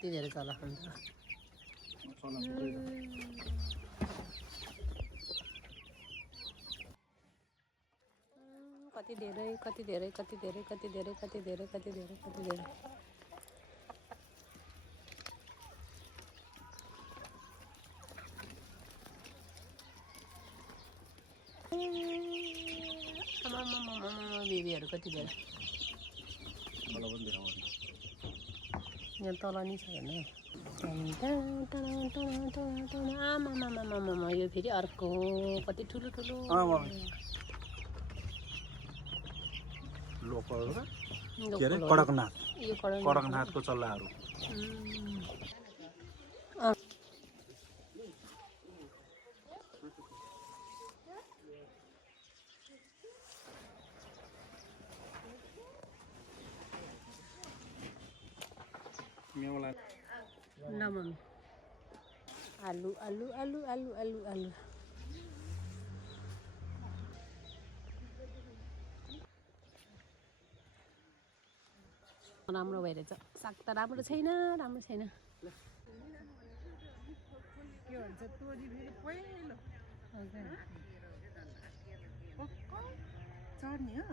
कति धेरै चला हुन्छ कति धेरै कति धेरै कति धेरै कति धेरै कति धेरै कति धेरै कति धेरै बेबीहरू कति धेरै यहाँ तल नि छ हेर्नु आमामामामामा यो फेरि अर्को कति ठुलो ठुलो लोकल के अरे कडकनाथ यो कडकनाथको चल्लाहरू ल मम्मी आलु आलु आलु आलु आलु आलु राम्रो भइरहेछ साग त राम्रो छैन राम्रो छैन के भन्छ तोरी फेरि पहिलो चढ्ने हो